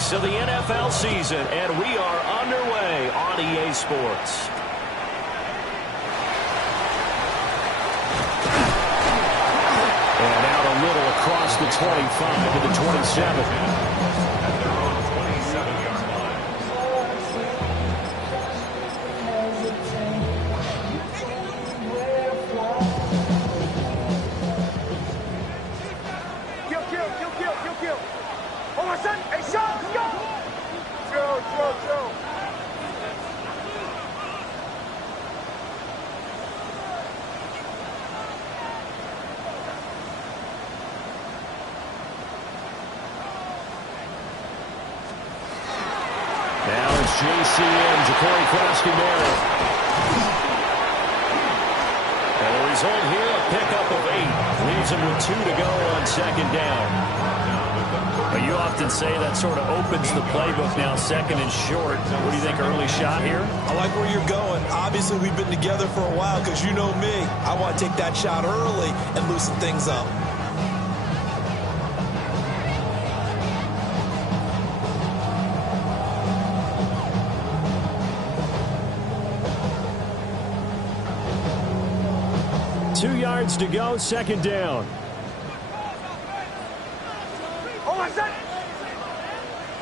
6 of the NFL season, and we are underway on EA Sports. And out a little across the 25 to the 27. JCM, Ja'Cory Crosby-Merritt. And the result here, a pickup of 8. Leaves him with 2 to go on second down. But you often say that sort of opens the playbook now, second and short. What do you think, early shot here? I like where you're going. Obviously, we've been together for a while because you know me. I want to take that shot early and loosen things up. To go, second down.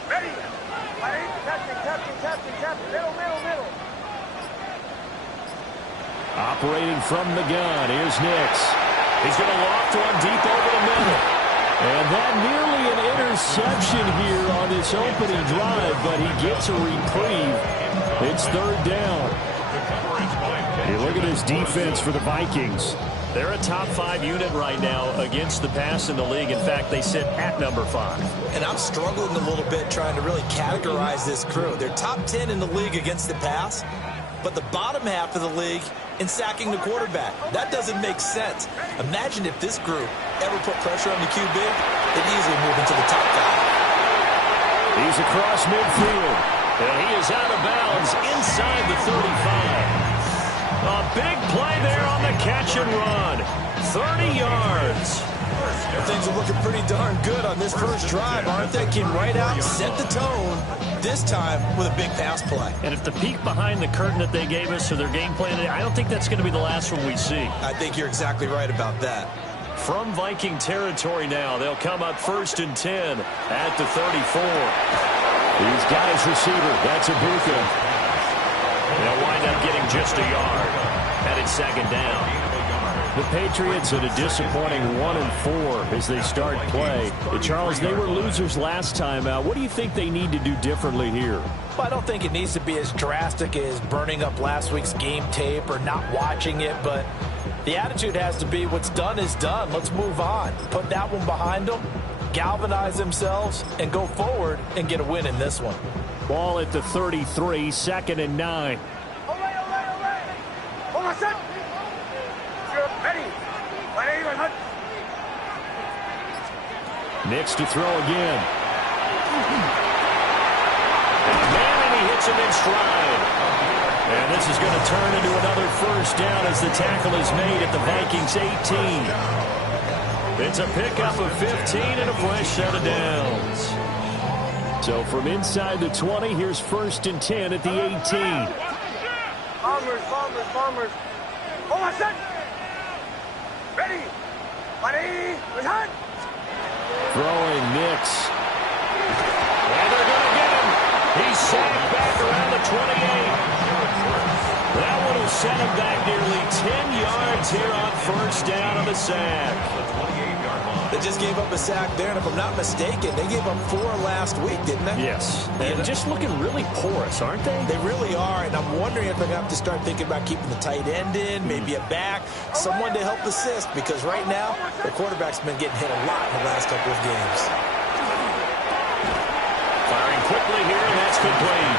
Ready. Captain. Middle. Operating from the gun, here's Nix. He's going to loft one deep over the middle. And that nearly an interception here on this opening drive, but he gets a reprieve. It's third down. Hey, look at this defense for the Vikings. They're a top 5 unit right now against the pass in the league. In fact, they sit at number 5. And I'm struggling a little bit trying to really categorize this crew. They're top 10 in the league against the pass, but the bottom half of the league in sacking the quarterback. That doesn't make sense. Imagine if this group ever put pressure on the QB, they'd easily move into the top 5. He's across midfield, and he is out of bounds inside the 35. A big play there on the catch and run. 30 yards. Well, things are looking pretty darn good on this first drive, aren't they? Came right out, set the tone, this time with a big pass play. And if the peek behind the curtain that they gave us or their game plan, I don't think that's going to be the last one we see. I think you're exactly right about that. From Viking territory now, they'll come up 1st and 10 at the 34. He's got his receiver. That's Ibuka. They'll wind up getting just a yard. Headed second down. The Patriots at a disappointing 1-4 as they start play. Charles, they were losers last time out. What do you think they need to do differently here? Well, I don't think it needs to be as drastic as burning up last week's game tape or not watching it, but the attitude has to be what's done is done. Let's move on. Put that one behind them, galvanize themselves, and go forward and get a win in this one. Ball at the 33, 2nd and 9. Hold on, set. Ready. Nix to throw again. And he hits him in stride. And this is going to turn into another first down as the tackle is made at the Vikings 18. It's a pickup of 15 and a fresh set of downs. So from inside the 20, here's 1st and 10 at the 18. Bombers. Hold on, set. Ready. Hot. Throwing Nix. And they're going to get him. He's sacked back around the 28. That one will set him back nearly 10 yards here on 1st down on the sack. They just gave up a sack there, and if I'm not mistaken, they gave up 4 last week, didn't they? Yes. And just looking really porous, aren't they? They really are, and I'm wondering if they're going to have to start thinking about keeping the tight end in, maybe a back, someone to help assist, because right now, the quarterback's been getting hit a lot in the last couple of games. Firing quickly here, and that's complete.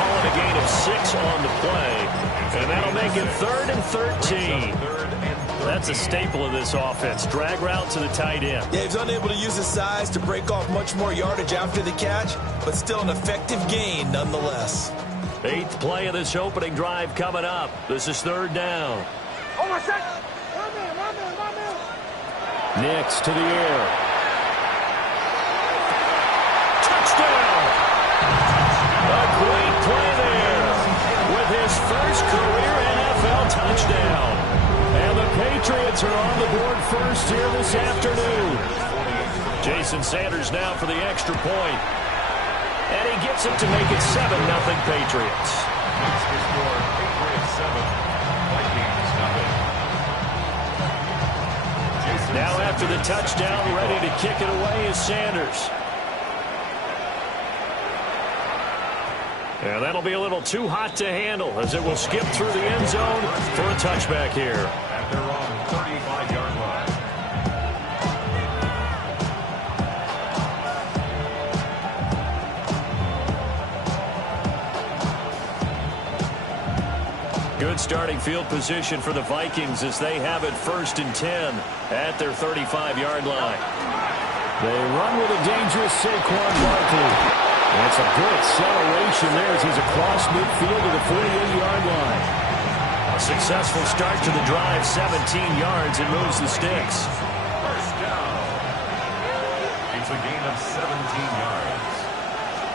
Calling a gain of 6 on the play, and that'll make it 3rd and 13. That's a staple of this offense. Drag route to the tight end. Yeah, he's unable to use his size to break off much more yardage after the catch, but still an effective gain nonetheless. 8th play of this opening drive coming up. This is 3rd down. Hold on, set. Nix to the air. are on the board first here this afternoon. Jason Sanders now for the extra point. And he gets it to make it 7-0 Patriots. Makes the score Patriots 7, Vikings nothing. Now after the touchdown, ready to kick it away is Sanders. And that'll be a little too hot to handle as it will skip through the end zone for a touchback here. At their own 35-yard line. Good starting field position for the Vikings as they have it 1st and 10 at their 35-yard line. They run with a dangerous Saquon Barkley. That's a good acceleration there as he's across midfield to the 48-yard line. A successful start to the drive, 17 yards, and moves the sticks. First down. It's a gain of 17 yards.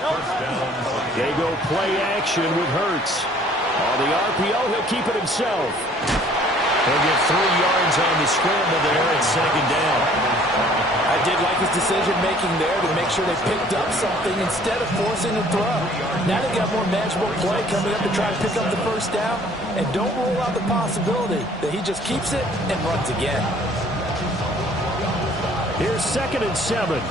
First down. They go play action with Hurts. On the RPO, he'll keep it himself. He'll get 3 yards on the scramble there at 2nd down. I did like his decision-making there to make sure they picked up something instead of forcing a throw. Now they got more manageable play coming up to try to pick up the first down. And don't rule out the possibility that he just keeps it and runs again. Here's 2nd and 7.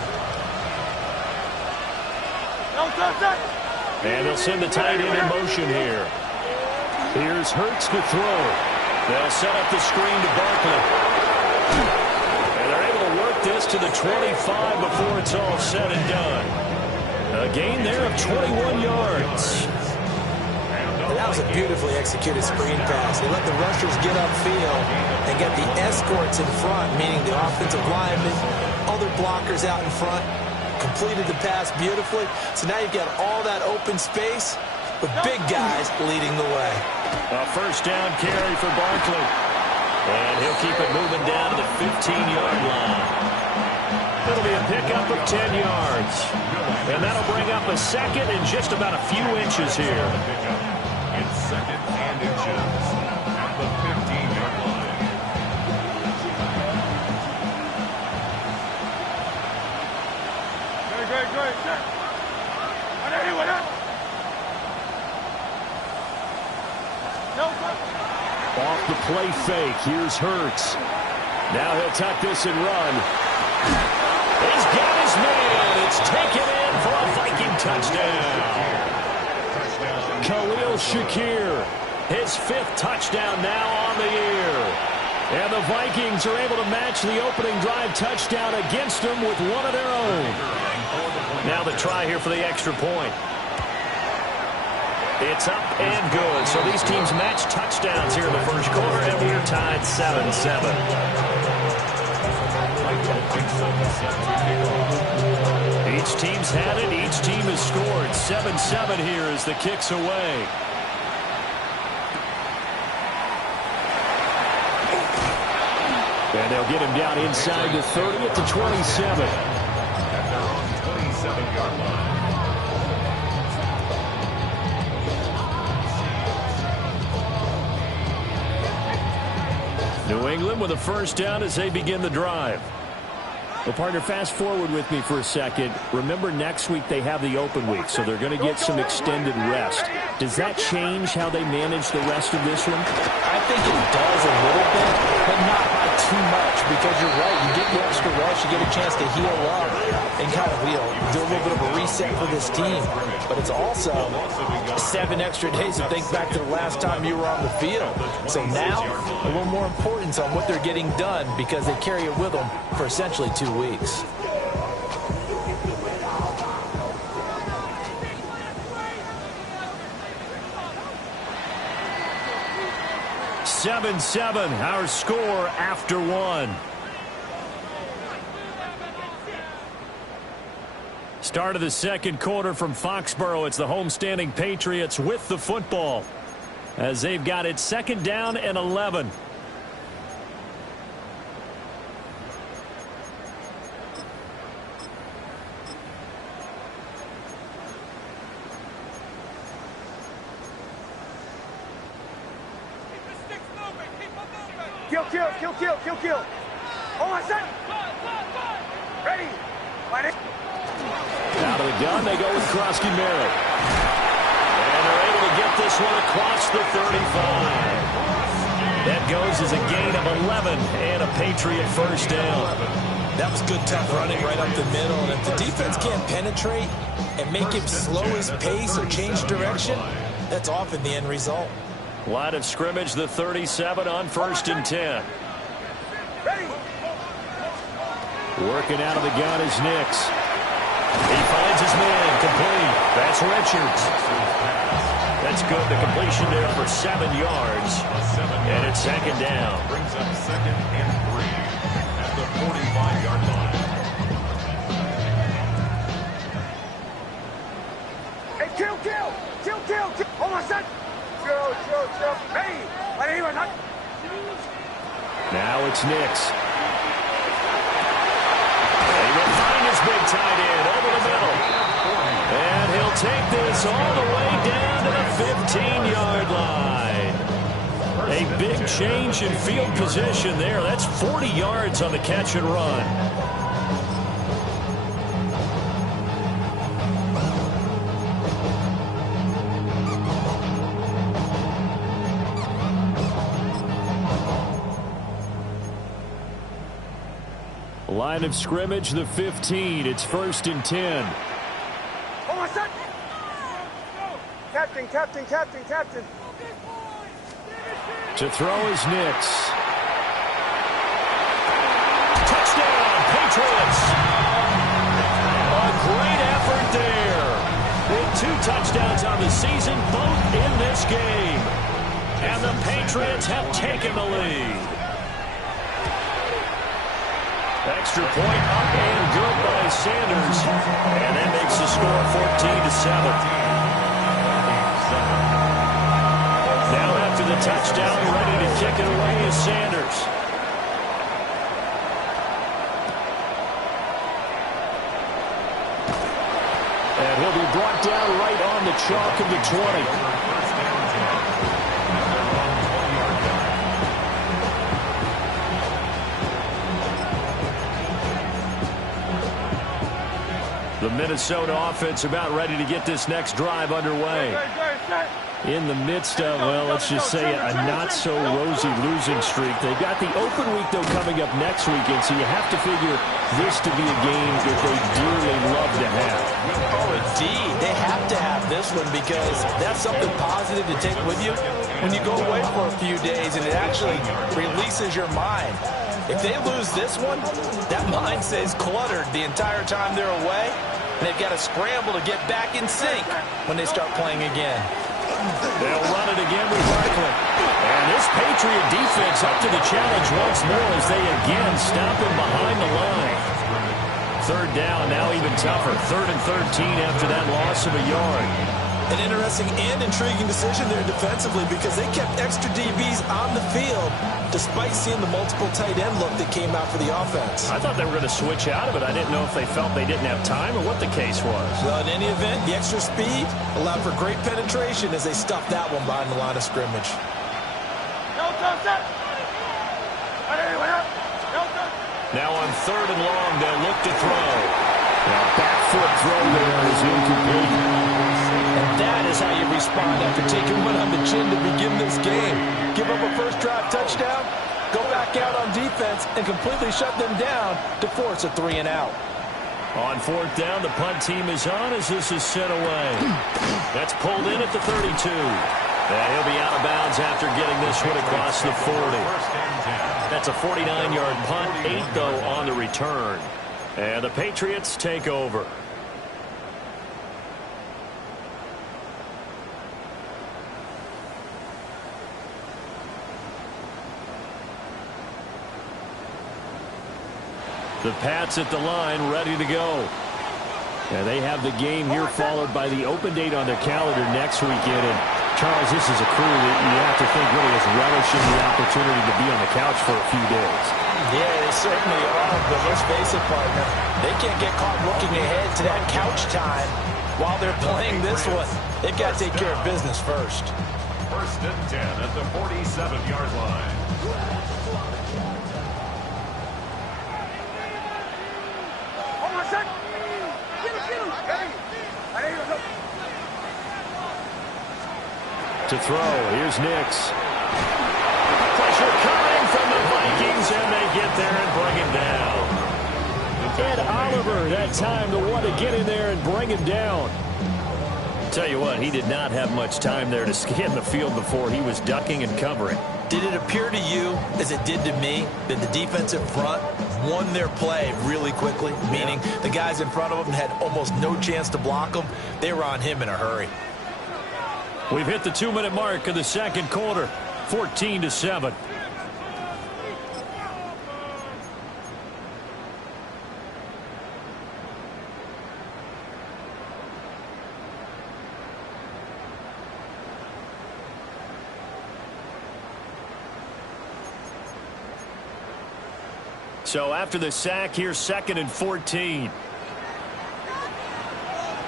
And they'll send the tight end in motion here. Here's Hurts to throw. They'll set up the screen to Barkley. And they're able to work this to the 25 before it's all said and done. A gain there of 21 yards. And that was a beautifully executed screen pass. They let the rushers get upfield and get the escorts in front, meaning the offensive linemen, other blockers out in front. Completed the pass beautifully. So now you've got all that open space with big guys leading the way. A first down carry for Barkley. And he'll keep it moving down to the 15-yard line. It'll be a pickup of 10 yards. And that'll bring up a second and just about a few inches here. It's 2nd and inches at the 15-yard line. Great. Off the play fake. Here's Hurts. Now he'll tuck this and run. He's got his man. It's taken in for a Viking touchdown. Khalil Shakir, his 5th touchdown now on the year. And the Vikings are able to match the opening drive touchdown against them with one of their own. Now the try here for the extra point. It's up and good. So these teams match touchdowns here in the first quarter, and we're tied 7-7. Each team's had it. Each team has scored. 7-7 here as the kick's away. And they'll get him down inside the 30 at the 27. At their own 27-yard line. New England with a first down as they begin the drive. Well, partner, fast forward with me for a second. Remember, next week they have the open week, so they're going to get some extended rest. Does that change how they manage the rest of this one? I think it does a little bit, but not by too much, because you're right. You get the extra rest, you get a chance to heal up and kind of do a little bit of a reset for this team. But it's also 7 extra days to think back to the last time you were on the field. So now, a little more importance on what they're getting done because they carry it with them for essentially 2 weeks. Seven, our score after 1. Start of the second quarter from Foxborough. It's the homestanding Patriots with the football as they've got it 2nd down and 11. Kill, kill, kill, kill, kill, kill. Hold on, set. Ready. Ready. Out of the gun, they go with Krosky-Merritt. And they're able to get this one across the 35. That goes as a gain of 11 and a Patriot first down. That was good, tough running right up the middle. And if the defense can't penetrate and make him slow his pace or change direction, that's often the end result. Line of scrimmage, the 37 on 1st and 10. Ready. Working out of the gun is Nix. He finds his man, complete. That's Richards. That's good. The completion there for 7 yards. And it's 2nd down. Brings up 2nd and 3 at the 45-yard line. Hey, kill, kill. Kill, kill, kill. Hold on, set. Chill, chill, chill. Ready. Ready, we're not. Now it's Nix. He will find his big tight end over the middle. And he'll take this all the way down to the 15-yard line. A big change in field position there. That's 40 yards on the catch and run. Line of scrimmage, the 15. It's 1st and 10. Hold on, set. Captain, captain, captain, captain. To throw is Nix. Touchdown, Patriots. A great effort there. With 2 touchdowns on the season, both in this game. And the Patriots have taken the lead. Extra point up and good by Sanders. And that makes the score 14-7. Now after the touchdown, ready to kick it away is Sanders. And he'll be brought down right on the chalk of the 20. The Minnesota offense about ready to get this next drive underway. In the midst of, well, let's just say a not-so-rosy losing streak. They've got the open week, though, coming up next weekend, so you have to figure this to be a game that they dearly love to have. Oh, indeed. They have to have this one because that's something positive to take with you when you go away for a few days, and it actually releases your mind. If they lose this one, that mind stays cluttered the entire time they're away, and they've got to scramble to get back in sync when they start playing again. They'll run it again with Barkley. And this Patriot defense up to the challenge once more as they again stop him behind the line. 3rd down, now even tougher. 3rd and 13 after that loss of a yard. An interesting and intriguing decision there defensively because they kept extra DBs on the field despite seeing the multiple tight end look that came out for the offense. I thought they were going to switch out of it. I didn't know if they felt they didn't have time or what the case was. Well, in any event, the extra speed allowed for great penetration as they stuffed that one behind the line of scrimmage. Now on 3rd and long, they'll look to throw. Now back foot throw there is incomplete. And that is how you respond after taking one on the chin to begin this game. Give up a first drive touchdown, go back out on defense, and completely shut them down to force a 3 and out. On 4th down, the punt team is on as this is sent away. That's pulled in at the 32. And he'll be out of bounds after getting this one across the 40. That's a 49-yard punt, 8 though on the return. And the Patriots take over. The Pats at the line, ready to go. And they have the game here followed by the open date on their calendar next weekend. And Charles, this is a crew that you have to think really is relishing the opportunity to be on the couch for a few days. Yeah, they certainly are, but let's face it, partner. They can't get caught looking ahead to that couch time while they're playing this one. They've got to take care of business first. First and 10 at the 47-yard line. On my set. Get him. To throw, here's Nix. Pressure coming from the Vikings, and they get there and bring him down. Ed Oliver, that time, the one to get in there and bring him down. Tell you what, he did not have much time there to scan the field before he was ducking and covering. Did it appear to you, as it did to me, that the defensive front won their play really quickly? Meaning the guys in front of them had almost no chance to block them. They were on him in a hurry. We've hit the 2-minute mark of the second quarter, 14-7. So after the sack, here's 2nd and 14.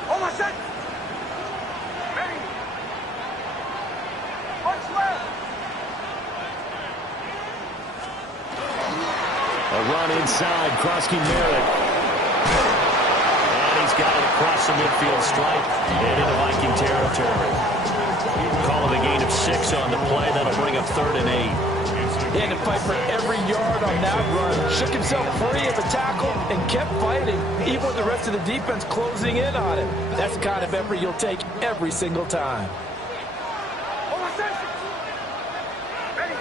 On my set. Ready. Punch left. A run inside, Krosky Merritt. And he's got it across the midfield stripe and into Viking territory. Call it a gain of 6 on the play. That'll bring up 3rd and 8. He had to fight for every yard on that run. Shook himself free of the tackle and kept fighting, even with the rest of the defense closing in on him. That's the kind of effort you'll take every single time. On my set. Ready.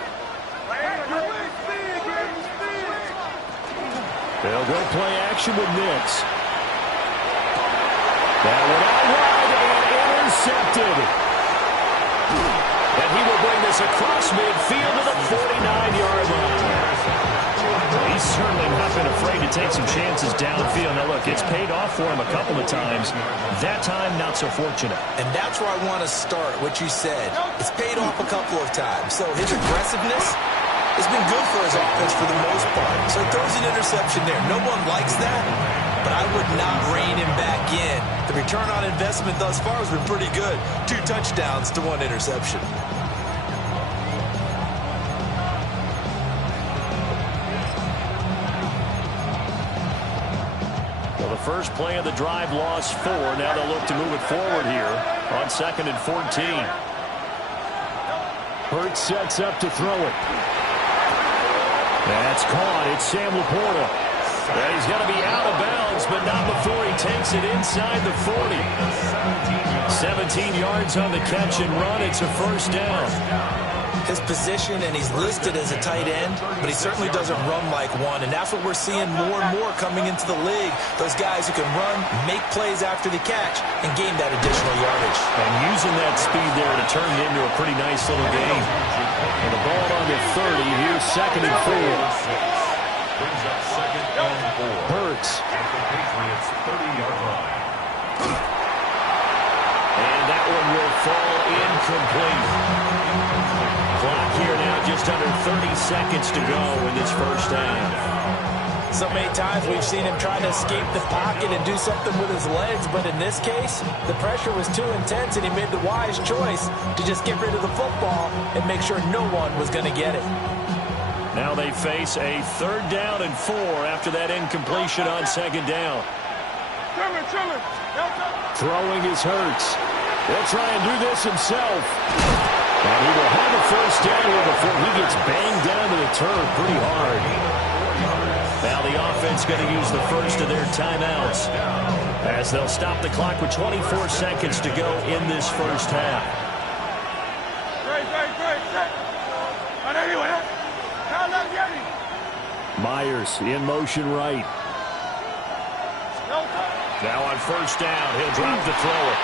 They'll go play action with Nix. That one out wide and intercepted. And he will bring this across midfield to the 49-yard line. He's certainly not been afraid to take some chances downfield. Now, look, it's paid off for him a couple of times. That time, not so fortunate. And that's where I want to start, what you said. It's paid off a couple of times. So his aggressiveness has been good for his offense for the most part. So he throws an interception there. No one likes that, but I would not rein him back in. The return on investment thus far has been pretty good. 2 touchdowns to 1 interception. Well, the first play of the drive lost 4. Now they'll look to move it forward here on 2nd and 14. Hurts sets up to throw it. That's caught. It's Sam Laporta. And he's going to be out of bounds, but not before he takes it inside the 40. 17 yards on the catch and run. It's a first down. His position, and he's listed as a tight end, but he certainly doesn't run like one, and that's what we're seeing more and more coming into the league. Those guys who can run, make plays after the catch, and gain that additional yardage. And using that speed there to turn it into a pretty nice little game. And the ball on the 30. Here's 2nd and 4. Brings up 2nd and 4. Hurts. At the Patriots' 30-yard line. And that one will fall incomplete. Clock here now just under 30 seconds to go in this first half. So many times we've seen him try to escape the pocket and do something with his legs, but in this case, the pressure was too intense and he made the wise choice to just get rid of the football and make sure no one was going to get it. Now they face a 3rd down and 4 after that incompletion on 2nd down. Chillin'. Throwing his Hurts. He'll try and do this himself. And he will have a first down here before he gets banged down to the turf pretty hard. Now the offense going to use the first of their timeouts as they'll stop the clock with 24 seconds to go in this first half. Great. Myers in motion right. Now on first down, he'll drop to throw it.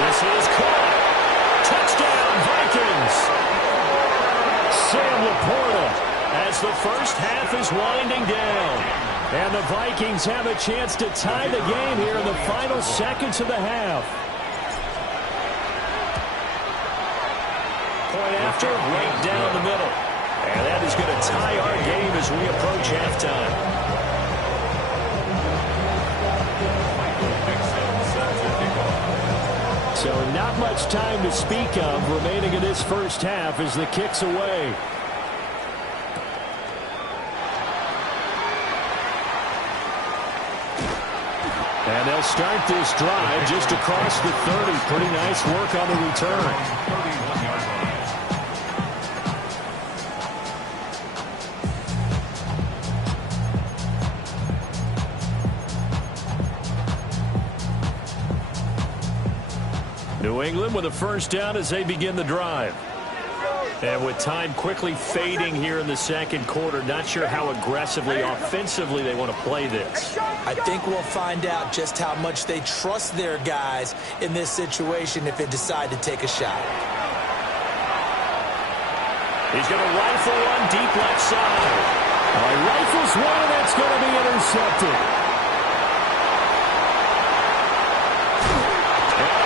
This is caught. Touchdown, Vikings. Sam Laporta as the first half is winding down. And the Vikings have a chance to tie the game here in the final seconds of the half. Point after, right down the middle. And that is going to tie our game as we approach halftime. So not much time to speak of remaining in this first half as the kick's away. And they'll start this drive just across the 30. Pretty nice work on the return. New England with a first down as they begin the drive. And with time quickly fading here in the second quarter, not sure how aggressively, offensively they want to play this. I think we'll find out just how much they trust their guys in this situation if they decide to take a shot. He's going to rifle one deep left side. Rifles one, and that's going to be intercepted.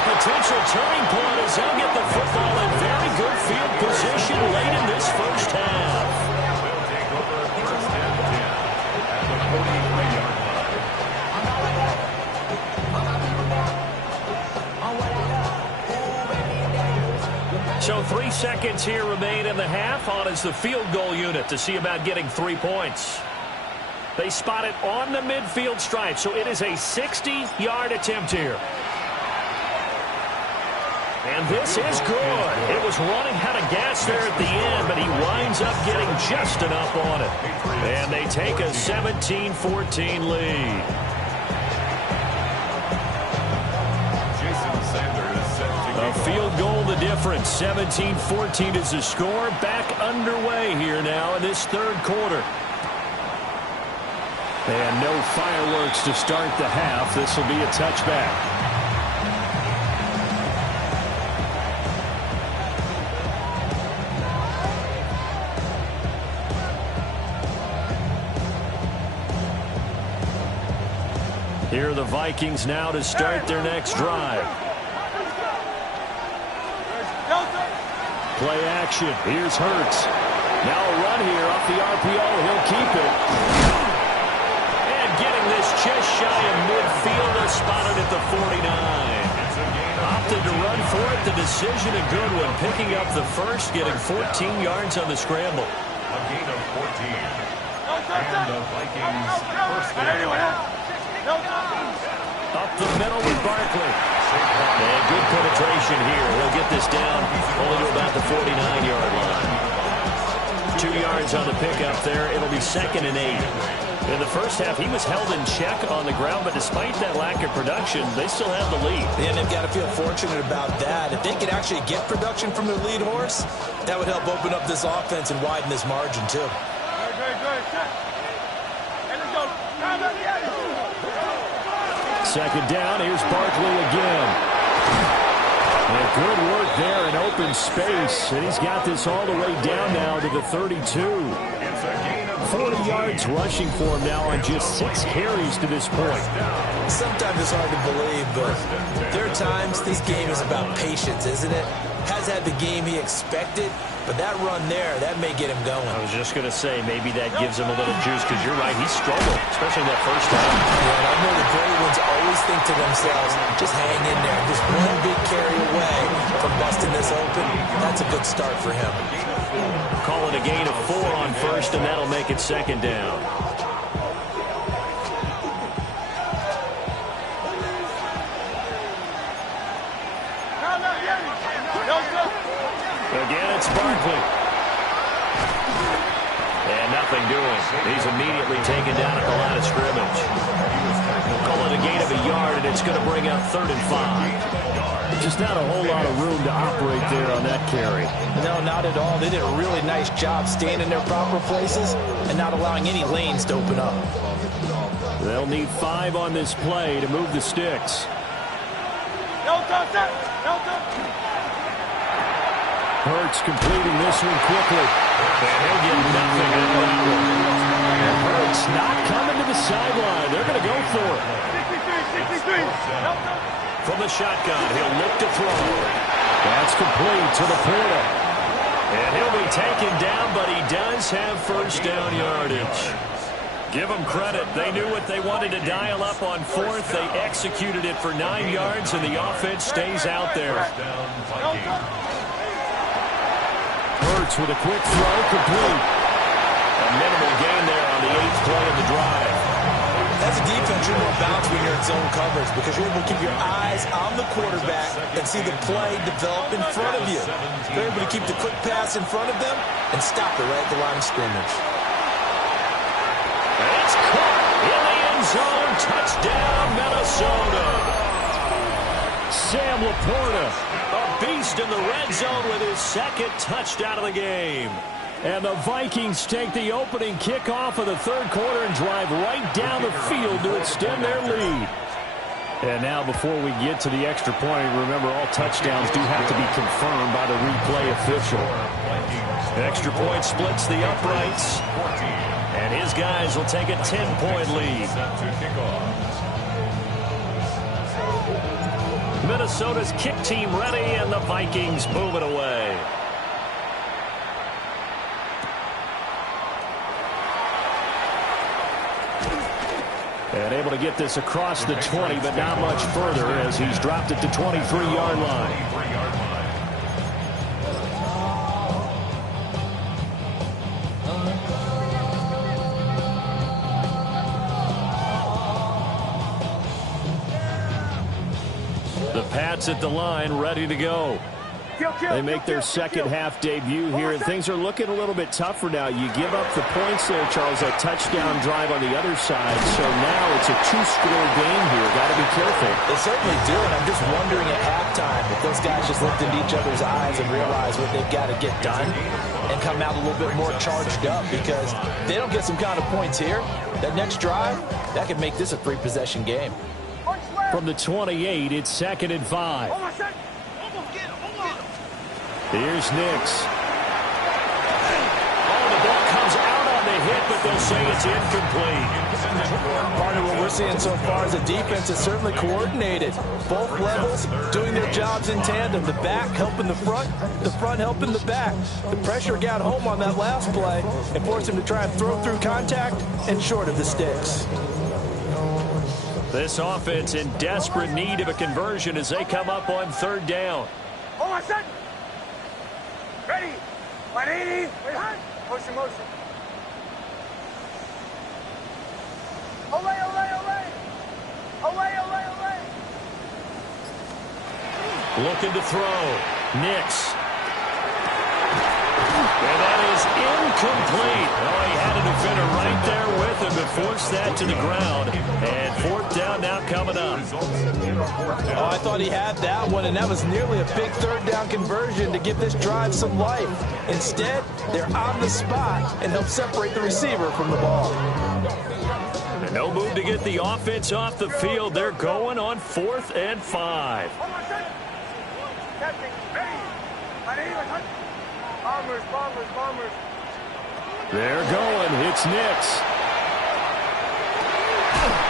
Potential turning point as they'll get the football in very good field position late in this first half. They'll take over first and 10 at the 43-yard line. So 3 seconds here remain in the half. On is the field goal unit to see about getting 3 points. They spot it on the midfield stripe, so it is a 60-yard attempt here. And this is good. It was running out of gas there at the end, but he winds up getting just enough on it. And they take a 17-14 lead. Jason Sanders set to A field goal the difference. 17-14 is the score. Back underway here now in this third quarter. And no fireworks to start the half. This will be a touchback. Here are the Vikings now to start their next drive. Play action. Here's Hurts. Now a run here off the RPO. He'll keep it. And getting this just shy of midfield is spotted at the 49. Opted to run for it. The decision a good one. Picking up the first, getting 14 yards on the scramble. A gain of 14. And the Vikings first down. Up the middle with Barkley. And good penetration here. He'll get this down only to about the 49-yard line. 2 yards on the pickup there. It'll be 2nd and 8. In the first half, he was held in check on the ground, but despite that lack of production, they still have the lead. And they've got to feel fortunate about that. If they could actually get production from their lead horse, that would help open up this offense and widen this margin, too. Second down, here's Barkley again. And good work there in open space. And he's got this all the way down now to the 32. 40 yards rushing for him now on just 6 carries to this point. Sometimes it's hard to believe, but there are times this game is about patience, isn't it? Has had the game he expected, but that run there, that may get him going. I was just going to say, maybe that gives him a little juice, because you're right, he struggled, especially that first time. Yeah, and I know the great ones always think to themselves, just hang in there. Just one big carry away from busting this open. That's a good start for him. Call it a gain of 4 on first, and that'll make it 2nd down. Again, it's Barkley. And nothing doing. He's immediately taken down at the line of scrimmage. We'll call it a gain of a yard, and it's going to bring up 3rd and 5. Just not a whole lot of room to operate there on that carry. No, not at all. They did a really nice job staying in their proper places and not allowing any lanes to open up. They'll need 5 on this play to move the sticks. Hurts completing this one quickly. And he'll get nothing out of that one. And Hurts not coming to the sideline. They're going to go for it. 63. From the shotgun, he'll look to throw. That's complete to the Porter. And he'll be taken down, but he does have first down yardage. Give them credit. They knew what they wanted to dial up on fourth. They executed it for 9 yards, and the offense stays out there. Hurts with a quick throw, complete. A minimal gain there on the 8th play of the drive. As a defense, you're more balanced when you're in zone coverage because you're able to keep your eyes on the quarterback and see the play develop in front of you. They're able to keep the quick pass in front of them and stop it right at the line of scrimmage. It's caught in the end zone. Touchdown, Minnesota. Sam Laporta, a beast in the red zone with his second touchdown of the game. And the Vikings take the opening kickoff of the third quarter and drive right down the field to extend their lead. And now before we get to the extra point, remember all touchdowns do have to be confirmed by the replay official. Extra point splits the uprights. And his guys will take a 10-point lead. Minnesota's kick team ready, and the Vikings move it away. And able to get this across the 20, but not much further as he's dropped it to 23-yard line. The Pats at the line, ready to go. They make their second half debut here, and things are looking a little bit tougher now. You give up the points there, Charles, that touchdown drive on the other side. So now it's a two-score game here. Got to be careful. They certainly do, and I'm just wondering at halftime if those guys just looked into each other's eyes and realize what they've got to get done and come out a little bit more charged up, because if they don't get some kind of points here, that next drive, that could make this a three-possession game. From the 28, it's 2nd and 5. Here's Nix. Oh, the ball comes out on the hit, but they'll say it's incomplete. Part of what we're seeing so far is the defense is certainly coordinated. Both levels doing their jobs in tandem. The back helping the front helping the back. The pressure got home on that last play and forced him to try and throw through contact and short of the sticks. This offense in desperate need of a conversion as they come up on 3rd down. Oh, my son! Ready! 180! Motion, motion. Olay, olay, olay! Olay, olay, olay! Looking to throw. Nix. And that is incomplete. Oh, he had a defender right there with him to force that to the ground. And 4th down now coming up. Oh, I thought he had that one, and that was nearly a big 3rd down conversion to give this drive some life. Instead, they're on the spot and help separate the receiver from the ball. No move to get the offense off the field. They're going on 4th and 5. Captain, ready! 180, bombers, bombers, bombers. They're going. It's Nix.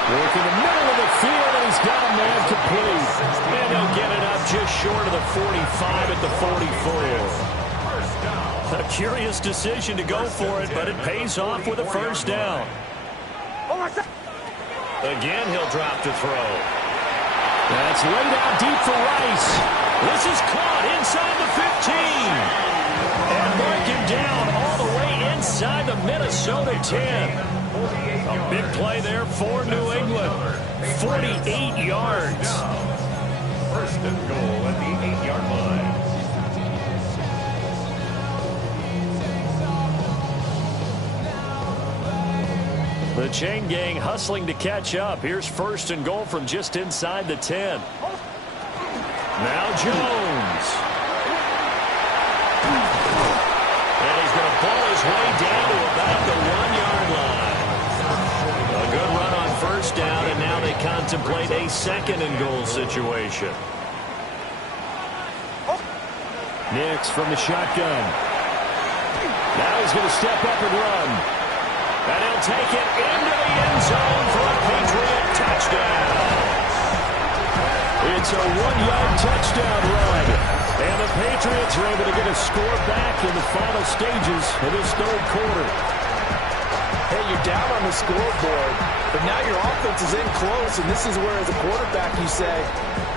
Work in the middle of the field, and he's got a man complete. And he'll get it up just short of the 45 at the 44. A curious decision to go for it, but it pays off with a 1st down. Again, he'll drop to throw. That's laid out deep for Rice. This is caught inside the 15. And mark him down all the way inside the Minnesota 10. A big play there for New England. 48 yards. 1st and goal at the 8-yard line. The chain gang hustling to catch up. Here's 1st and goal from just inside the 10. Now Jones. And he's going to ball his way down to about the 1-yard line. A good run on 1st down, and now they contemplate a 2nd and goal situation. Nix from the shotgun. Now he's going to step up and run. And he'll take it into the end zone for a Patriot touchdown. It's a 1-yard touchdown run. And the Patriots are able to get a score back in the final stages of this 3rd quarter. Hey, you're down on the scoreboard, but now your offense is in close, and this is where, as a quarterback, you say,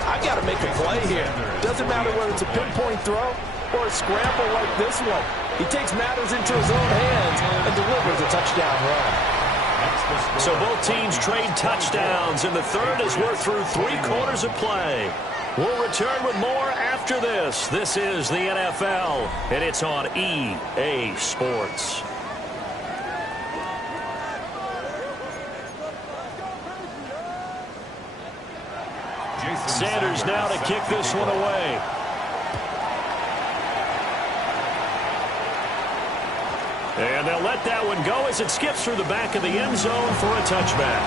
I've got to make a play here. Doesn't matter whether it's a pinpoint throw or a scramble like this one. He takes matters into his own hands and delivers a touchdown run. So both teams trade touchdowns, and the third as we're through 3 quarters of play. We'll return with more after this. This is the NFL, and it's on EA Sports. Sanders now to kick this one away. And they'll let that one go as it skips through the back of the end zone for a touchback.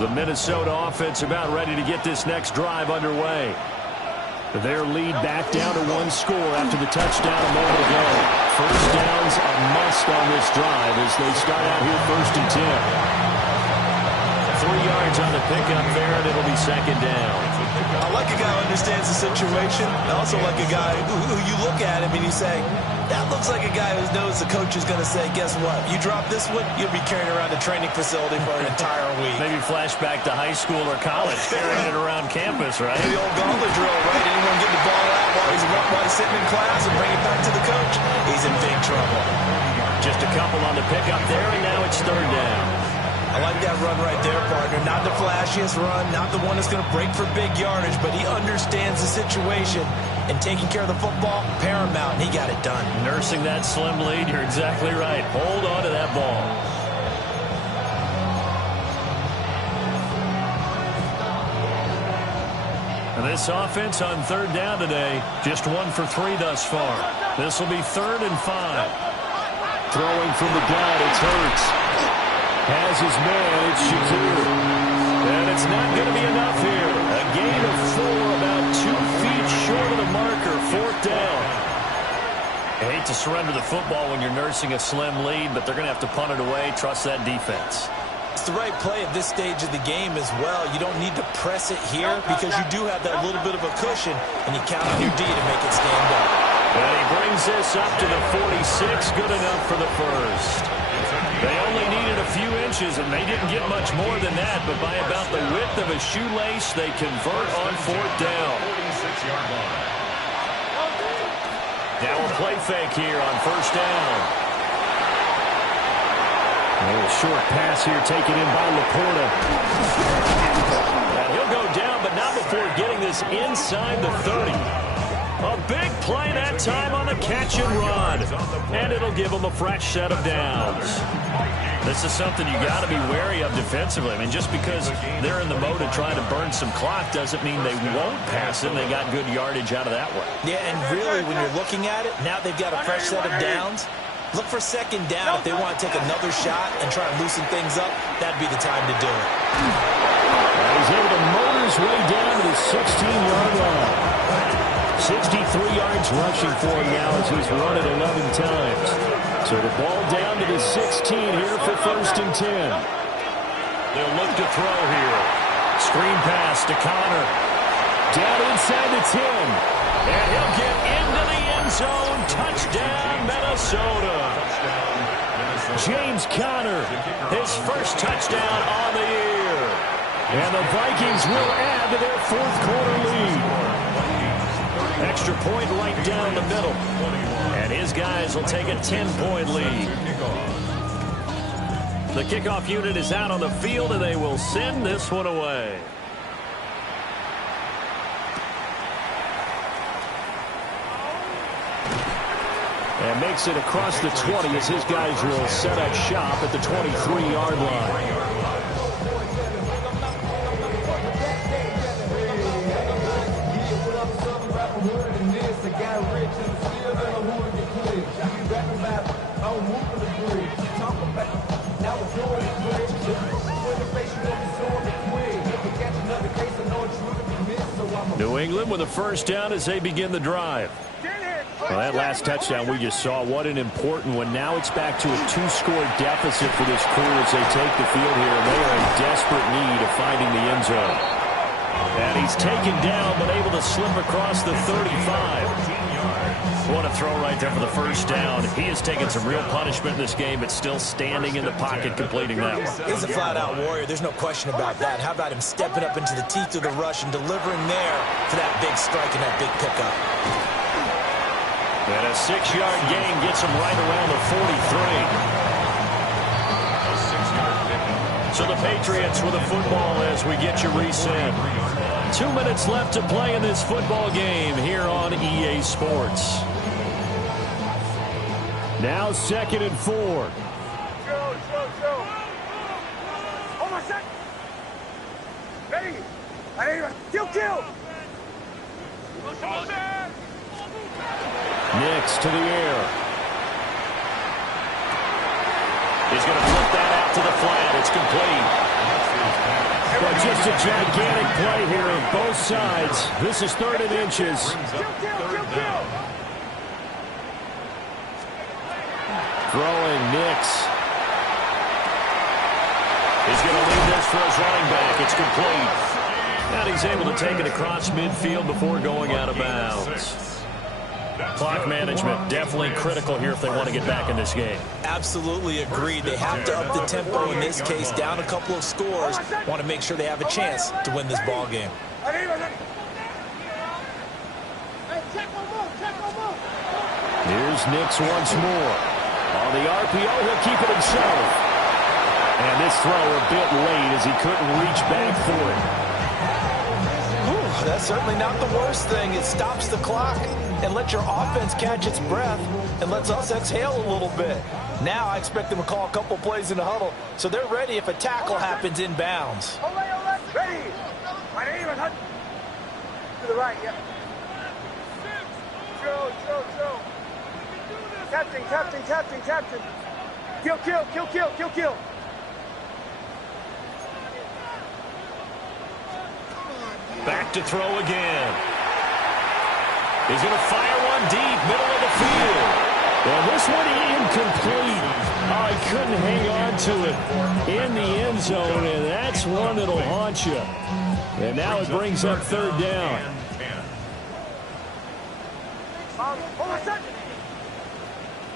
The Minnesota offense about ready to get this next drive underway. Their lead back down to 1 score after the touchdown a moment ago. First down's a must on this drive as they start out here 1st and 10. 3 yards on the pickup there, and it'll be 2nd down. I like a guy who understands the situation. I also like a guy who you look at him and you say, that looks like a guy who knows the coach is going to say, guess what? You drop this one, you'll be carrying around the training facility for an entire week. Maybe flashback to high school or college, carrying it around campus, right? The old gauntlet drill, right? Anyone get the ball out while he's sitting in class and bring it back to the coach? He's in big trouble. Just a couple on the pickup there, and now it's 3rd down. I like that run right there, partner. Not the flashiest run, not the one that's going to break for big yardage, but he understands the situation, and taking care of the football, paramount, and he got it done. Nursing that slim lead, you're exactly right. Hold on to that ball. And this offense on 3rd down today, just 1 for 3 thus far. This will be 3rd and 5. Throwing from the gun, it's Hurts. Has his man, it's Shakir. And it's not going to be enough here. A gain of 4, about 2 feet short of the marker, 4th down. I hate to surrender the football when you're nursing a slim lead, but they're going to have to punt it away, trust that defense. It's the right play at this stage of the game as well. You don't need to press it here because you do have that little bit of a cushion, and you count on your D to make it stand up. And he brings this up to the 46, good enough for the first. They only needed a few inches, and they didn't get much more than that, but by about the width of a shoelace, they convert on 4th down. 46-yard line. Now a play fake here on 1st down. A little short pass here taken in by Laporta. And he'll go down, but not before getting this inside the 30. A big play that time on the catch and run. And it'll give them a fresh set of downs. This is something you got to be wary of defensively. I mean, just because they're in the mode of trying to burn some clock doesn't mean they won't pass it. They got good yardage out of that one. Yeah, and really, when you're looking at it, now they've got a fresh set of downs. Look for 2nd down if they want to take another shot and try and loosen things up. That'd be the time to do it. He's able to motor his way down to the 16-yard line. 63 yards rushing for him now as he's run it 11 times. So the ball down to the 16 here for 1st and 10. They'll look to throw here. Screen pass to Connor. Down inside the 10. And he'll get into the end zone. Touchdown, Minnesota. James Conner, his first touchdown on the year. And the Vikings will add to their 4th quarter lead. Extra point right down the middle. And his guys will take a 10-point lead. The kickoff unit is out on the field, and they will send this one away. And makes it across the 20 as his guys will set up shop at the 23-yard line. New England with a first down as they begin the drive. Well, that last touchdown we just saw, what an important one. Now it's back to a 2-score deficit for this crew as they take the field here. And they are in desperate need of finding the end zone. And he's taken down, but able to slip across the 35. What a throw right there for the first down. He has taken some real punishment in this game, but still standing in the pocket completing that one. He's a flat-out warrior. There's no question about that. How about him stepping up into the teeth of the rush and delivering there for that big strike and that big pickup. And a 6-yard gain gets him right around the 43. So the Patriots with a football as we get you reset. 2 minutes left to play in this football game here on EA Sports. Now 2nd and 4. Go. On my set. Ready. Kill. Nix to the air. He's going to flip that out to the flat. It's complete. But just a gigantic play here on both sides. This is 3rd and inches. Kill. Throwing Nix. He's going to leave this for his running back. It's complete. And he's able to take it across midfield before going out of bounds. Clock management definitely critical here if they want to get back in this game. Absolutely agreed. They have to up the tempo in this case, down a couple of scores. Want to make sure they have a chance to win this ball game. Here's Nix once more. On the RPO, he'll keep it himself. And this throw a bit late as he couldn't reach back for it. That's certainly not the worst thing. It stops the clock and lets your offense catch its breath and lets us exhale a little bit. Now I expect them to call a couple plays in the huddle so they're ready if a tackle happens inbounds. Ready. My name is Hudson. To the right, yeah. Joe. Captain. Kill. Back to throw again. He's going to fire one deep, middle of the field. Well, this one incomplete. Oh, he couldn't hang on to it in the end zone, and that's one that'll haunt you. And now it brings up 3rd down. Hold on a second.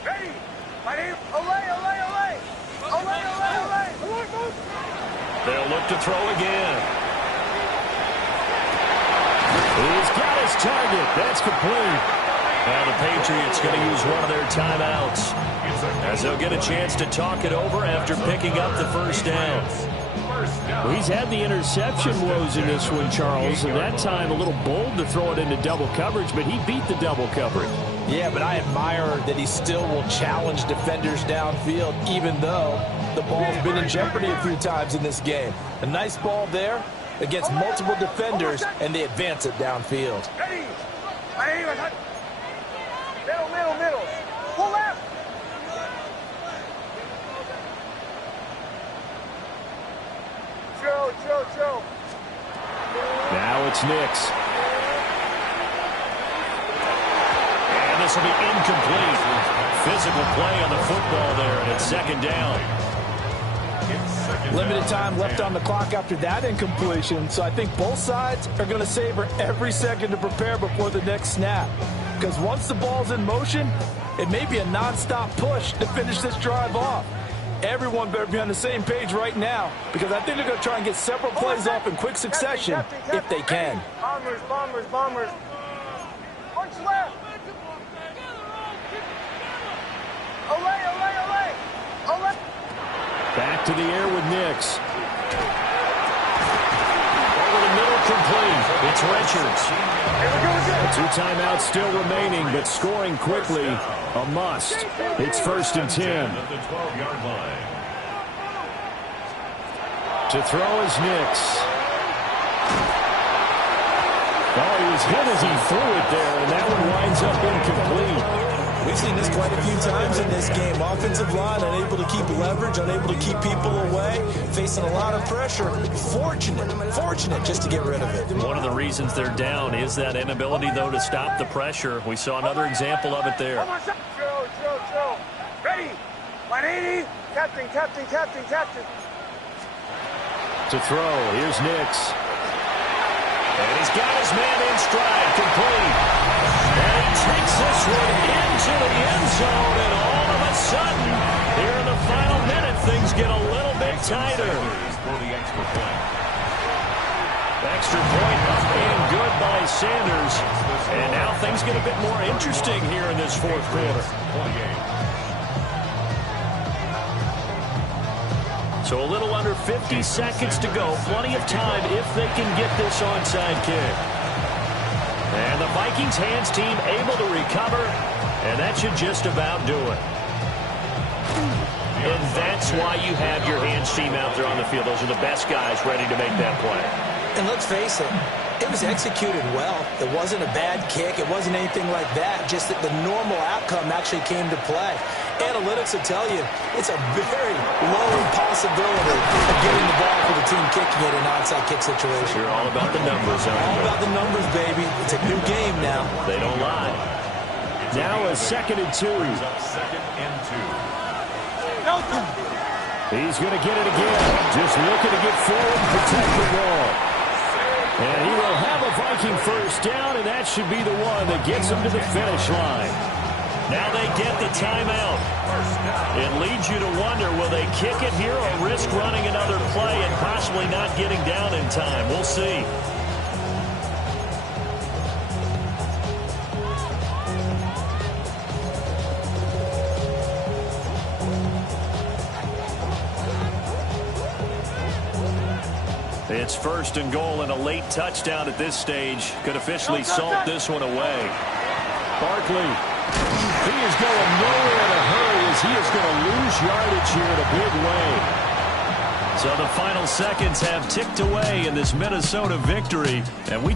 Ready. My name. Olay. They'll look to throw again. He's got his target. That's complete. Now the Patriots going to use one of their timeouts as they'll get a chance to talk it over after picking up the first down. Well, he's had the interception woes in this one, Charles, and that time a little bold to throw it into double coverage, but he beat the double coverage. Yeah, but I admire that he still will challenge defenders downfield, even though the ball's been in jeopardy a few times in this game. A nice ball there against multiple defenders, and they advance it downfield. Ready. My name is Hudson. Middle. Pull left. Joe. Now it's Nix. And this will be incomplete. Physical play on the football there, and it's 2nd down. Limited time left on the clock after that incompletion, so I think both sides are going to savor every second to prepare before the next snap. Because once the ball's in motion, it may be a non-stop push to finish this drive off. Everyone better be on the same page right now, because I think they're going to try and get several plays off in quick succession if they can. Bombers. Punch left. Olay. Back to the air with Nix. Over the middle, complete. It's Richards. Two timeouts still remaining, but scoring quickly, a must. It's 1st and 10. To throw is Nix. Oh, he was hit as he threw it there, and that one winds up incomplete. We've seen this quite a few times in this game. Offensive line unable to keep leverage, unable to keep people away, facing a lot of pressure. Fortunate just to get rid of it. One of the reasons they're down is that inability, though, to stop the pressure. We saw another example of it there. Drill. Ready. 180. Captain. To throw, here's Nix. And he's got his man in stride, complete. And he takes this one into the end zone, and all of a sudden, here in the final minute, things get a little bit tighter. Extra point up and good by Sanders. And now things get a bit more interesting here in this fourth quarter. So a little under 50 seconds to go. Plenty of time if they can get this onside kick. And the Vikings hands team able to recover. And that should just about do it. And that's why you have your hands team out there on the field. Those are the best guys ready to make that play. And let's face it, it was executed well. It wasn't a bad kick. It wasn't anything like that. Just that the normal outcome actually came to play. Analytics will tell you it's a very low possibility of getting the ball for the team kicking it in an onside kick situation. You're all about the numbers. All about the numbers, baby. It's a new game now. They don't lie. Now a 2nd and 2. He's going to get it again. Just looking to get forward and protect the ball. And he will have a Viking first down, and that should be the one that gets him to the finish line. Now they get the timeout. It leads you to wonder, will they kick it here or risk running another play and possibly not getting down in time? We'll see. It's 1st and goal, and a late touchdown at this stage could officially salt this one away. Barkley, he is going nowhere in a hurry as he is going to lose yardage here in a big way. So the final seconds have ticked away in this Minnesota victory, and we